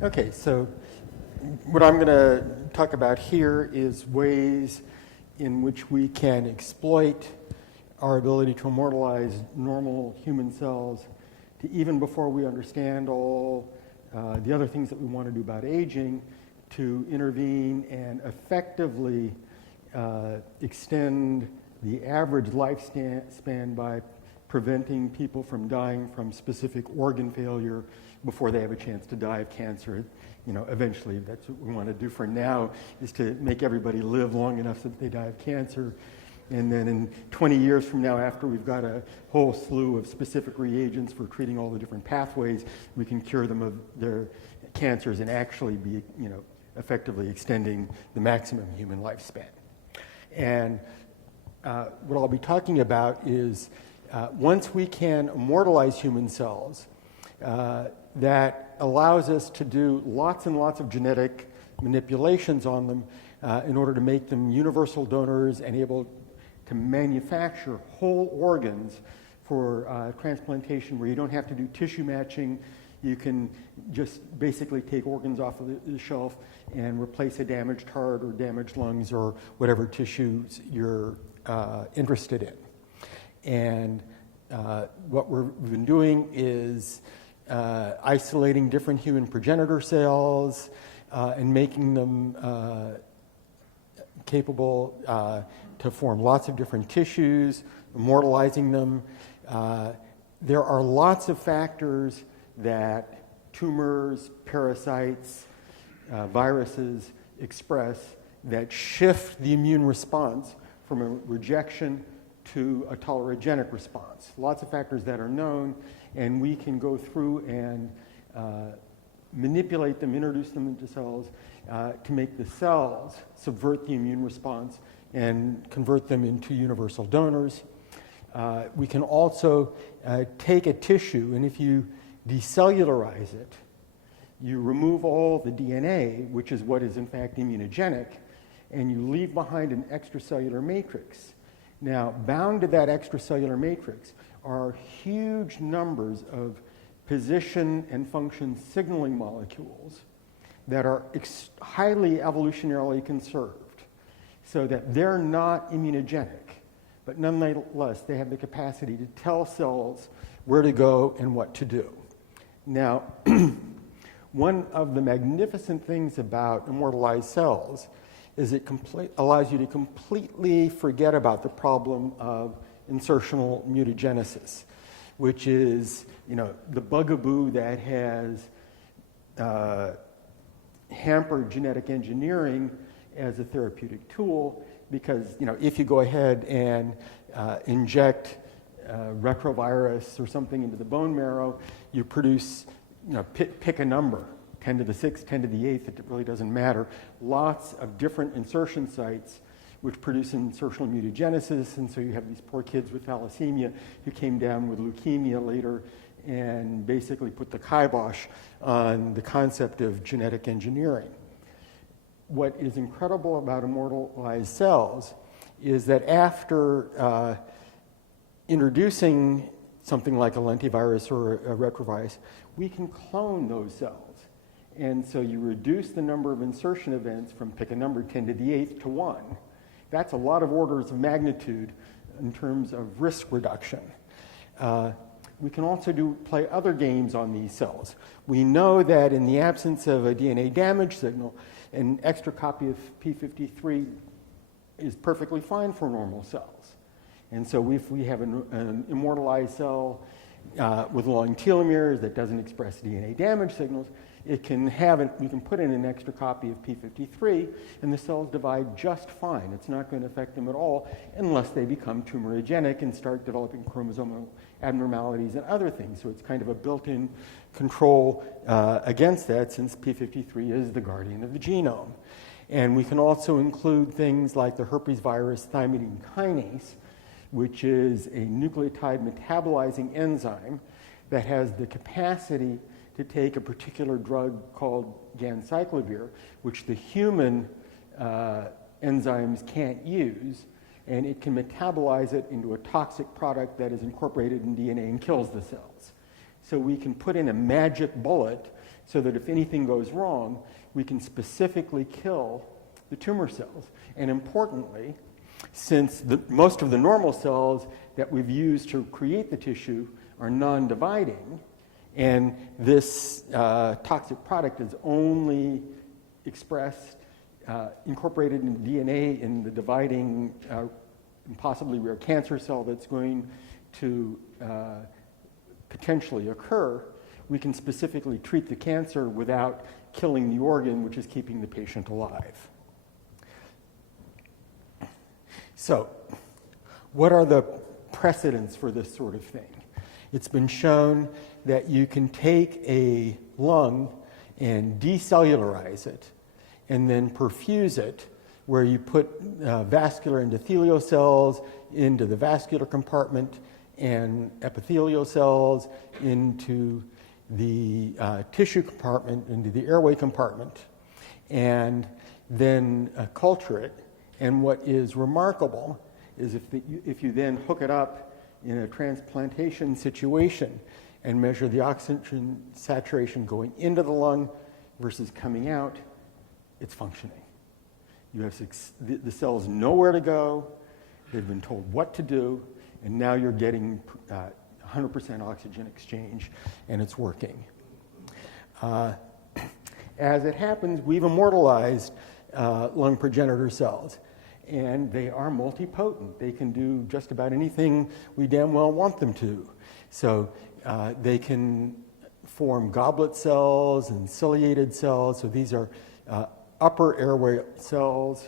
Okay, so what I'm going to talk about here is ways in which we can exploit our ability to immortalize normal human cells to, even before we understand all the other things that we want to do about aging, to intervene and effectively extend the average lifespan by preventing people from dying from specific organ failure before they have a chance to die of cancer. You know, eventually, that's what we want to do for now, is to make everybody live long enough so that they die of cancer. And then in 20 years from now, after we've got a whole slew of specific reagents for treating all the different pathways, we can cure them of their cancers and actually be, you know, effectively extending the maximum human lifespan. And what I'll be talking about is once we can immortalize human cells, that allows us to do lots and lots of genetic manipulations on them in order to make them universal donors and able to manufacture whole organs for transplantation, where you don't have to do tissue matching. You can just basically take organs off of the shelf and replace a damaged heart or damaged lungs or whatever tissues you're interested in. And what we've been doing is isolating different human progenitor cells and making them capable to form lots of different tissues, immortalizing them. There are lots of factors that tumors, parasites, viruses express that shift the immune response from a rejection to a tolerogenic response. Lots of factors that are known, and we can go through and manipulate them, introduce them into cells to make the cells subvert the immune response and convert them into universal donors. We can also take a tissue, and if you decellularize it, you remove all the DNA, which is what is in fact immunogenic, and you leave behind an extracellular matrix. Now, bound to that extracellular matrix are huge numbers of position and function signaling molecules that are highly evolutionarily conserved, so that they're not immunogenic, but nonetheless they have the capacity to tell cells where to go and what to do. Now, one of the magnificent things about immortalized cells is it allows you to completely forget about the problem of insertional mutagenesis, which is, you know, the bugaboo that has hampered genetic engineering as a therapeutic tool, because, you know, if you go ahead and inject retrovirus or something into the bone marrow, you produce, you know, pick a number, 10 to the 6th, 10 to the 8th, it really doesn't matter. Lots of different insertion sites which produce insertional mutagenesis, and so you have these poor kids with thalassemia who came down with leukemia later and basically put the kibosh on the concept of genetic engineering. What is incredible about immortalized cells is that after introducing something like a lentivirus or a retrovirus, we can clone those cells. And so you reduce the number of insertion events from, pick a number, 10 to the 8th to 1. That's a lot of orders of magnitude in terms of risk reduction. We can also play other games on these cells. We know that in the absence of a DNA damage signal, an extra copy of p53 is perfectly fine for normal cells. And so if we have an immortalized cell with long telomeres that doesn't express DNA damage signals, we can put in an extra copy of p53, and the cells divide just fine. It's not going to affect them at all unless they become tumorigenic and start developing chromosomal abnormalities and other things. So it's kind of a built-in control against that, since p53 is the guardian of the genome. And we can also include things like the herpes virus thymidine kinase, which is a nucleotide metabolizing enzyme that has the capacity to take a particular drug called ganciclovir, which the human enzymes can't use, and it can metabolize it into a toxic product that is incorporated in DNA and kills the cells. So we can put in a magic bullet so that if anything goes wrong, we can specifically kill the tumor cells. And importantly, since most of the normal cells that we've used to create the tissue are non-dividing, and this toxic product is only expressed, incorporated in DNA in the dividing and possibly rare cancer cell that's going to potentially occur, we can specifically treat the cancer without killing the organ which is keeping the patient alive. So, what are the precedents for this sort of thing? It's been shown that you can take a lung and decellularize it and then perfuse it, where you put vascular endothelial cells into the vascular compartment and epithelial cells into the tissue compartment, into the airway compartment, and then culture it. And what is remarkable is if you then hook it up in a transplantation situation and measure the oxygen saturation going into the lung versus coming out, it's functioning. You have the cells know where to go, they've been told what to do, and now you're getting 100% oxygen exchange, and it's working. As it happens, we've immortalized lung progenitor cells, and they are multipotent. They can do just about anything we damn well want them to. So they can form goblet cells and ciliated cells. So these are upper airway cells.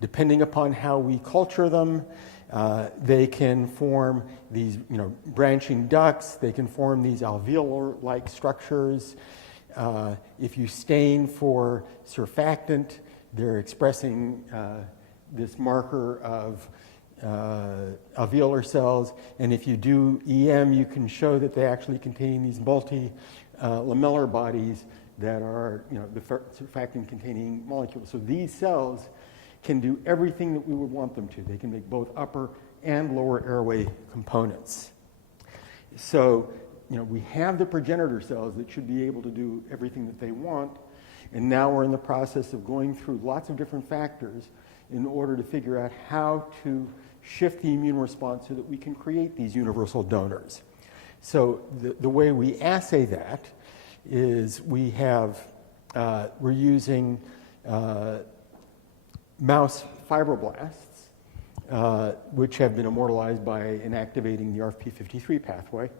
Depending upon how we culture them, they can form these branching ducts. They can form these alveolar-like structures. If you stain for surfactant, they're expressing this marker of alveolar cells. And if you do EM, you can show that they actually contain these multi-lamellar bodies that are the surfactant-containing molecules. So these cells can do everything that we would want them to. They can make both upper and lower airway components. So we have the progenitor cells that should be able to do everything that they want, and now we're in the process of going through lots of different factors in order to figure out how to shift the immune response so that we can create these universal donors. So the way we assay that is we're using mouse fibroblasts, which have been immortalized by inactivating the RFP53 pathway.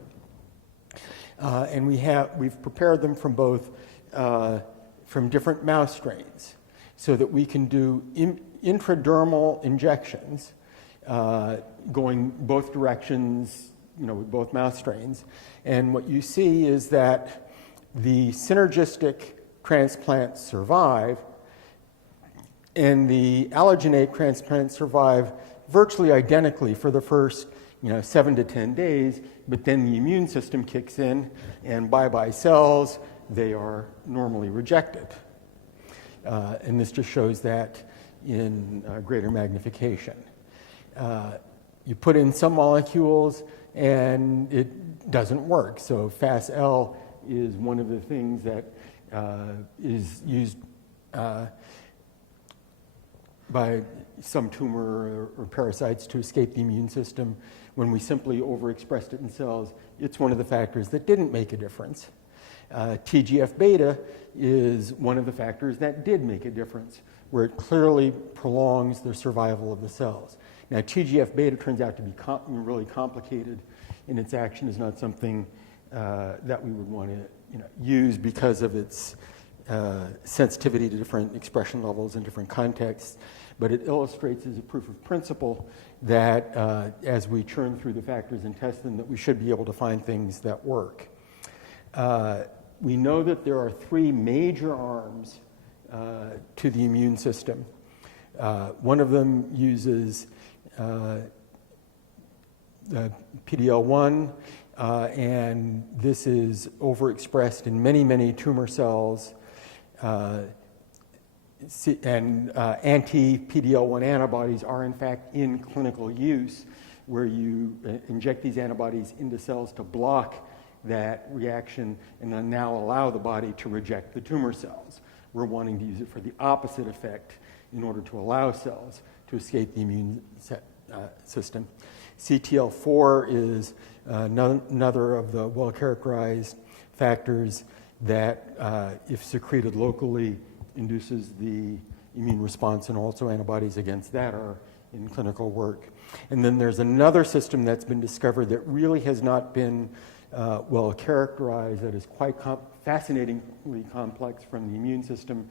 And we've prepared them from from different mouse strains so that we can do intradermal injections going both directions, with both mouse strains. And what you see is that the synergistic transplants survive, and the allogeneic transplants survive virtually identically for the first 7 to 10 days, but then the immune system kicks in, and bye-bye cells, they are normally rejected. And this just shows that in greater magnification. You put in some molecules, and it doesn't work. So FAS-L is one of the things that is used by some tumor or parasites to escape the immune system. When we simply overexpressed it in cells, it's one of the factors that didn't make a difference. TGF-beta is one of the factors that did make a difference, where it clearly prolongs the survival of the cells. Now, TGF-beta turns out to be really complicated, and its action is not something that we would want to use because of its sensitivity to different expression levels in different contexts. But it illustrates as a proof of principle that as we churn through the factors and test them, that we should be able to find things that work. We know that there are 3 major arms to the immune system. One of them uses PD-L1, and this is overexpressed in many, many tumor cells. And anti-PD-L1 antibodies are in fact in clinical use, where you inject these antibodies into cells to block that reaction and then now allow the body to reject the tumor cells. We're wanting to use it for the opposite effect in order to allow cells to escape the immune system. CTL4 is another of the well-characterized factors that, if secreted locally, induces the immune response, and also antibodies against that are in clinical work. And then there's another system that's been discovered that really has not been well characterized, that is quite fascinatingly complex from the immune system,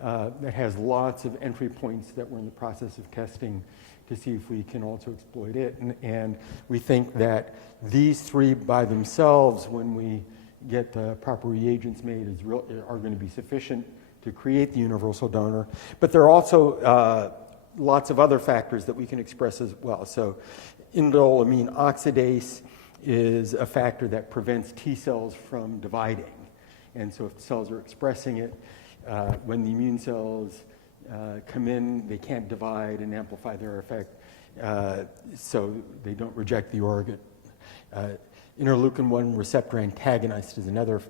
that has lots of entry points that we're in the process of testing to see if we can also exploit it. And we think that these three by themselves, when we get the proper reagents made, are going to be sufficient to create the universal donor. But there are also lots of other factors that we can express as well. So indole amine oxidase is a factor that prevents T cells from dividing. And so if the cells are expressing it, when the immune cells come in, they can't divide and amplify their effect, so they don't reject the organ. Interleukin-1 receptor antagonist is another,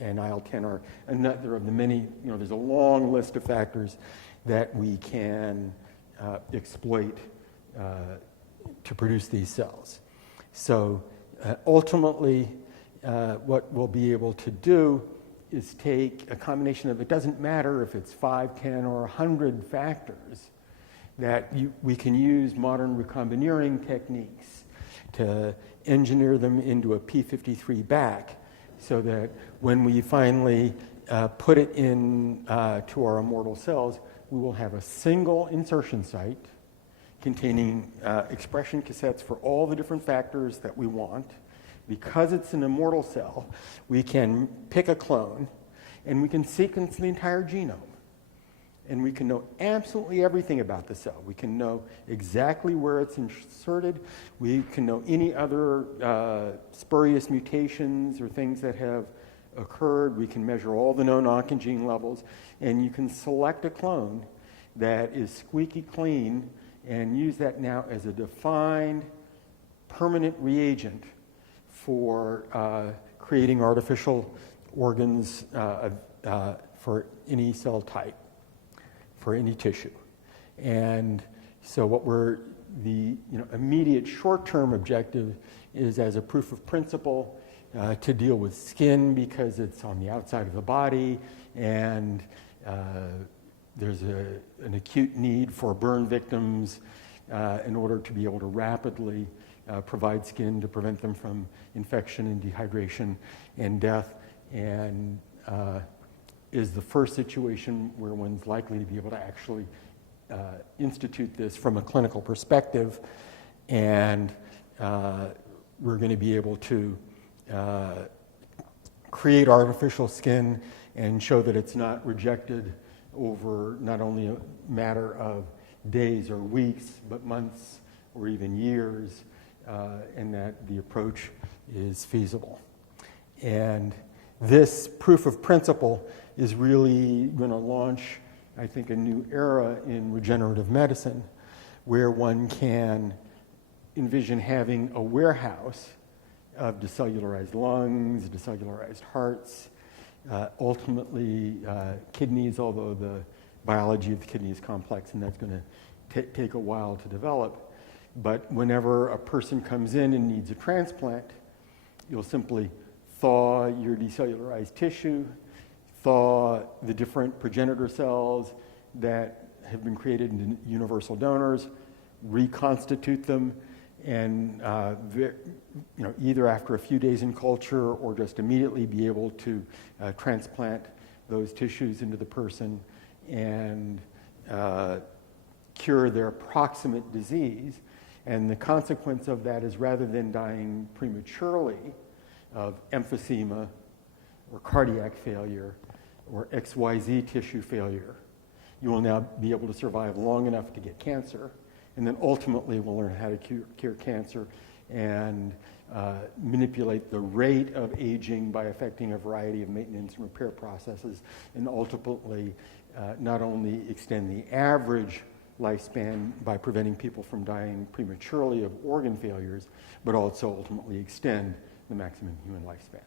and IL-10 are another of the many, there's a long list of factors that we can exploit to produce these cells. So ultimately, what we'll be able to do is take a combination of, it doesn't matter if it's 5, 10, or 100 factors, that we can use modern recombinering techniques to engineer them into a p53 back, so that when we finally put it in to our immortal cells, we will have a single insertion site containing expression cassettes for all the different factors that we want. Because it's an immortal cell, we can pick a clone and we can sequence the entire genome. And we can know absolutely everything about the cell. We can know exactly where it's inserted. We can know any other spurious mutations or things that have occurred. We can measure all the known oncogene levels. And you can select a clone that is squeaky clean and use that now as a defined permanent reagent for creating artificial organs for any cell type, for any tissue. And so what the immediate short-term objective is, as a proof of principle, to deal with skin, because it's on the outside of the body, and there's an acute need for burn victims in order to be able to rapidly provide skin to prevent them from infection and dehydration and death, and is the first situation where one's likely to be able to actually institute this from a clinical perspective. And we're going to be able to create artificial skin and show that it's not rejected over not only a matter of days or weeks, but months or even years, and that the approach is feasible. And this proof of principle is really going to launch, I think, a new era in regenerative medicine, where one can envision having a warehouse of decellularized lungs, decellularized hearts, ultimately kidneys, although the biology of the kidney is complex and that's going to take a while to develop. But whenever a person comes in and needs a transplant, you'll simply thaw your decellularized tissue, thaw the different progenitor cells that have been created into universal donors, reconstitute them, and either after a few days in culture or just immediately be able to transplant those tissues into the person and cure their proximate disease. And the consequence of that is, rather than dying prematurely of emphysema or cardiac failure or XYZ tissue failure, you will now be able to survive long enough to get cancer, and then ultimately we'll learn how to cure cancer and manipulate the rate of aging by affecting a variety of maintenance and repair processes, and ultimately not only extend the average lifespan by preventing people from dying prematurely of organ failures, but also ultimately extend the maximum human lifespan.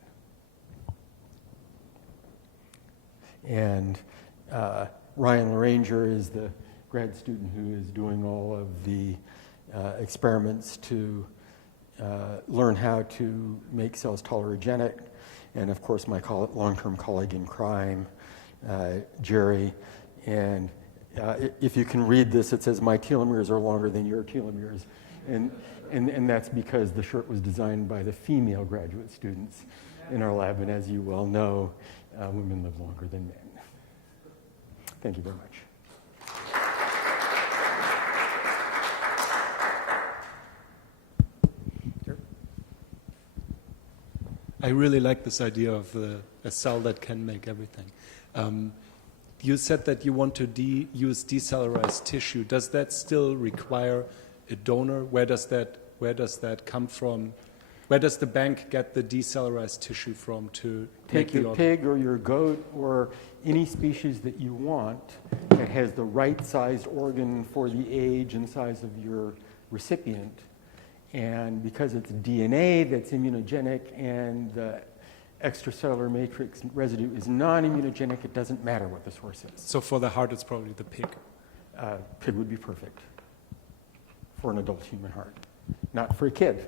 And Ryan Laranger is the grad student who is doing all of the experiments to learn how to make cells tolerogenic. And of course, my long-term colleague in crime, Jerry. And if you can read this, it says, "My telomeres are longer than your telomeres." And that's because the shirt was designed by the female graduate students in our lab. And as you well know, women live longer than men. Thank you very much. I really like this idea of a cell that can make everything. You said that you want to use decellularized tissue. Does that still require a donor? Where does that come from? Where does the bank get the decellularized tissue from to take your pig or your goat or any species that you want that has the right-sized organ for the age and size of your recipient. And because it's DNA that's immunogenic and the extracellular matrix residue is non-immunogenic, it doesn't matter what the source is. So for the heart, it's probably the pig. Pig would be perfect for an adult human heart, not for a kid.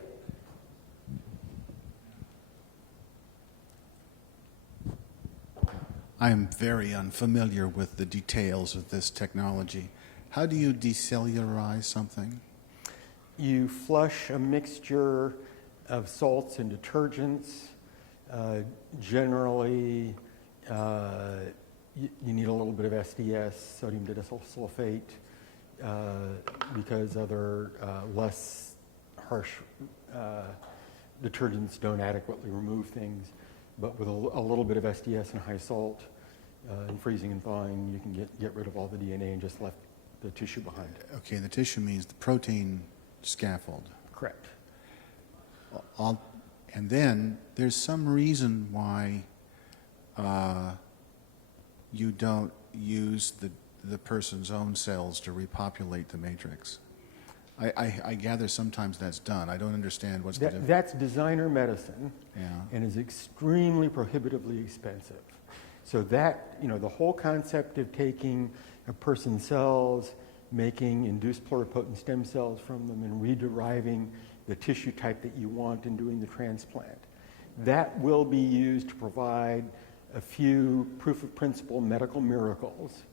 I'm very unfamiliar with the details of this technology. How do you decellularize something? You flush a mixture of salts and detergents. Generally, you need a little bit of SDS, sodium didecyl sulfate, because other less harsh detergents don't adequately remove things. But with a little bit of SDS and high salt, and freezing and thawing, you can get rid of all the DNA and just left the tissue behind. Okay, the tissue means the protein scaffold. Correct. And then there's some reason why you don't use the person's own cells to repopulate the matrix. I gather sometimes that's done. I don't understand what's the difference. That's designer medicine, Yeah. and is extremely prohibitively expensive. So that, the whole concept of taking a person's cells, making induced pluripotent stem cells from them, and rederiving the tissue type that you want and doing the transplant, that will be used to provide a few proof of principle medical miracles.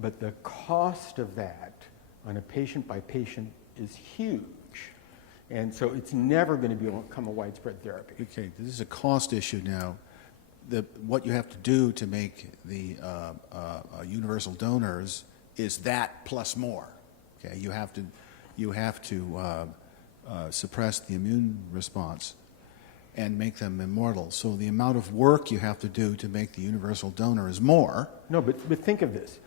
But the cost of that on a patient by patient is huge. And so it's never going to become a widespread therapy. Okay, this is a cost issue now. What you have to do to make the universal donors is that plus more. Okay, you have to suppress the immune response and make them immortal. So the amount of work you have to do to make the universal donor is more. No, but think of this.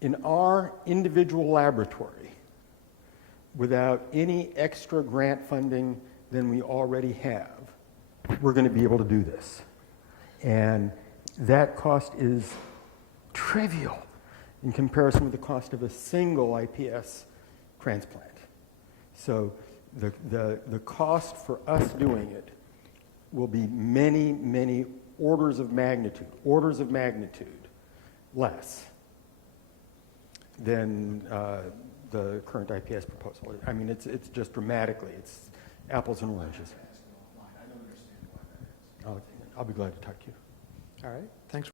In our individual laboratory, without any extra grant funding than we already have, we're going to be able to do this. And that cost is trivial in comparison with the cost of a single iPS transplant. So the cost for us doing it will be many, many orders of magnitude less than the current IPS proposal. I mean, it's just dramatically. It's apples and oranges. I don't understand why that is. I'll be glad to talk to you. All right. Thanks.